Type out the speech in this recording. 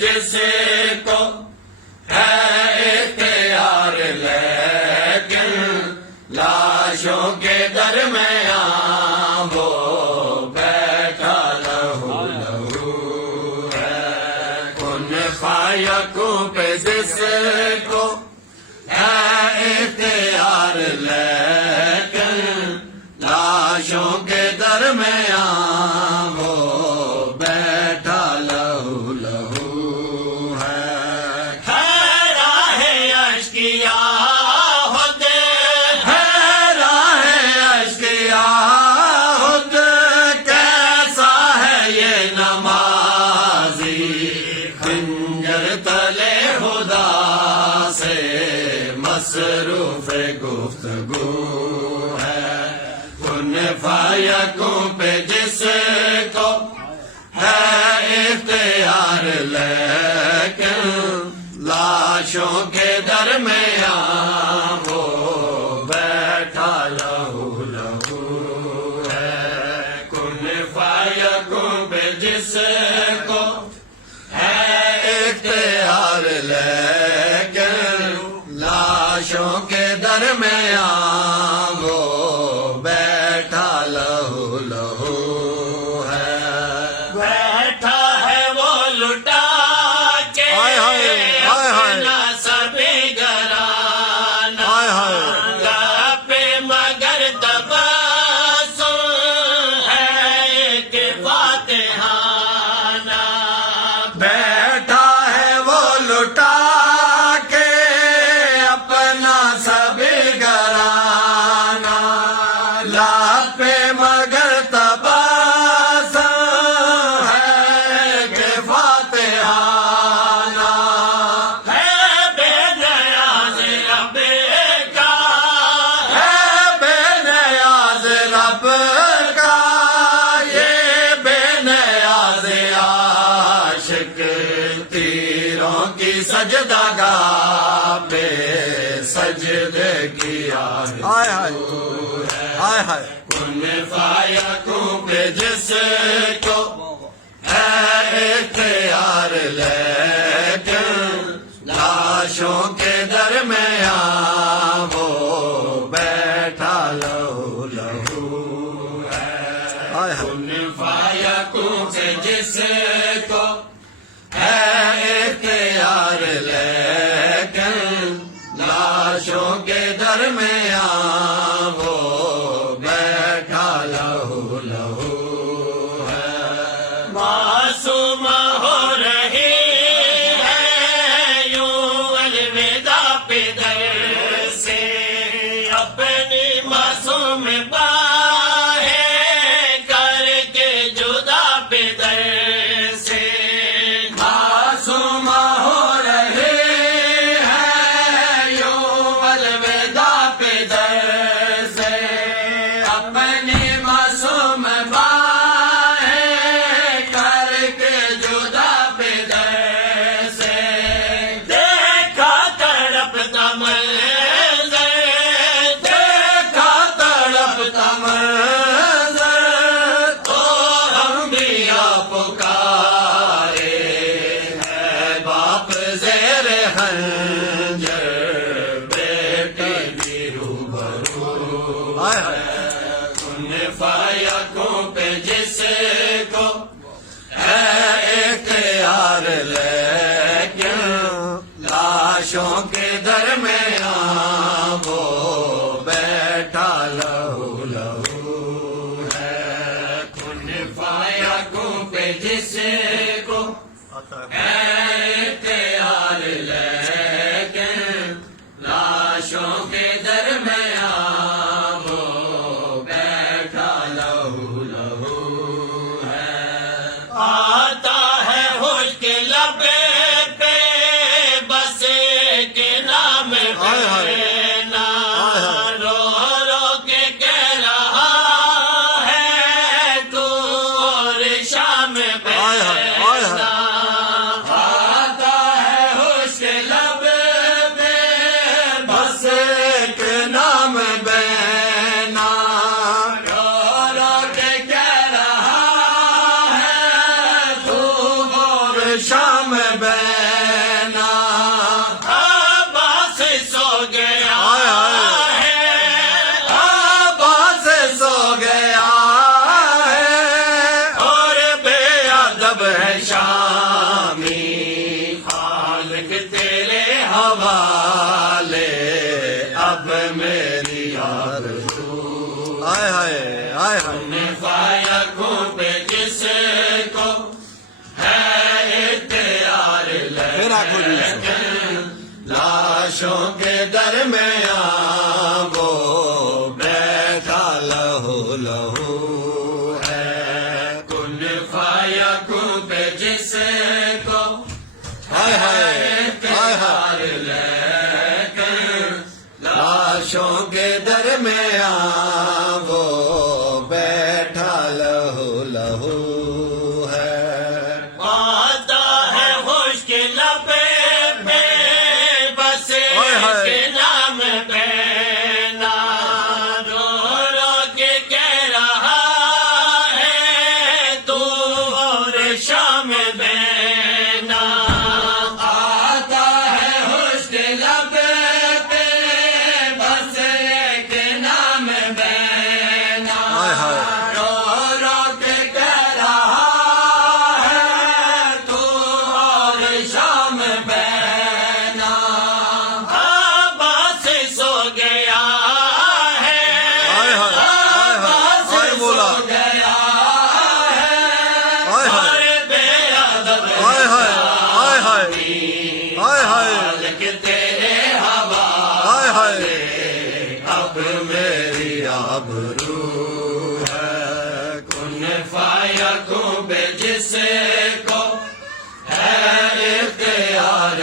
جس کو ہے اختیار لیکن لاشوں کے درمیان وہ بیٹھا لہو لہو ہے۔ کن فیکون پہ جس کو ہے اختیار لیکن لاشوں کے درمیان وہ بیٹھا لہو لہو ہے۔ ہے راہ اشقیاء خود، ہے راہ اشقیاء خود، کیسا ہے یہ نمازی خنجر تلے خدا سے مصروف گفتگو ہے۔ کن فیکون پہ جس کو ہے اختیار لیکن لاشوں کے درمیان وہ بیٹھا لہو لہو ہے۔ کن فیکون پہ جس کو ہے اختیار لیکن لاشوں کے درمیان وہ بیٹھا لہو لہو ہے۔ بیٹھا ہے وہ لٹا کے اپنا سبھی گھرانہ، لبے مگر تبسم ہے ایک فاتحانہ۔ بیٹھا ہے وہ لٹا کے اپنا سبھی گھرانہ، لبے مگر تبسم ہے کہ فاتحانہ۔ ہے بے نیاز رب کا، ہے بے نیاز رب کا، یہ بے نیاز عاشق تیروں کی سجدہ گاہ پہ سجدے کیا ہے۔ کن فیکون پہ جس کو ہے اختیار لیکن لاشوں کے درمیان وہ بیٹھا لہو لہو ہے۔ کن فیکون پہ جس کو ہے اختیار لیکن لاشوں کے درمیان وہ بیٹھا لہو لہو ہے۔ معصوم ہو رہی ہے یوں الوداع پہ در سے، اپنی معصوم باہیں کر کے جدا پہ در سے۔ معصوم ہو رہی ہے یوں الوداع پہ در سے، اپنی معصوم باہیں کر کے جدا پہ در سے۔ دیکھا تڑپتا منظر، دیکھا تڑپتا منظر، تو انبیاء پکارے ہے باپ زیر خنجر، بیٹی بھی روبرو ہے۔ کن فیکون پہ جس کو ہے اختیار لیکن لاشوں کے درمیان وہ بیٹھا لہو لہو ہے۔ کن فیکون پہ جس کو ہے اختیار لیکن لاشوں کے درمیان وہ آئے ہائے آئے ہائے فائقوں پہ جس کو ہے اختیار پھر آنکھوں جی لاشوں کے درمیان وہ بیٹھا لہو لہو ہے کن فائقوں پہ جس کو ہائے ہائے ہائے ہائے لاشوں کے درمیان وہ بیٹھا لہو لہو ہے آتا ہے خشک لبے پہ بس ایک نام پہ رو رو کے کہہ رہا ہے تو اور شام بینا آتا ہے خشک لبے پہ بس ایک نام بینا ہائے ہائے رو رو کے کہہ رہا ہے تو اور شام بینا عباس سو گیا ہے ہائے ہائے ہائے عباس ہائے مولا سو گیا ہے ہائے ہائے ہائے بے ادب ہائے ہائے ہائے ہائے ہائے ہائے مالک تیرے حوالے ہائے ہائے اب میری آبرو ہے کن فائقوں پہ جس کو ہے اختیار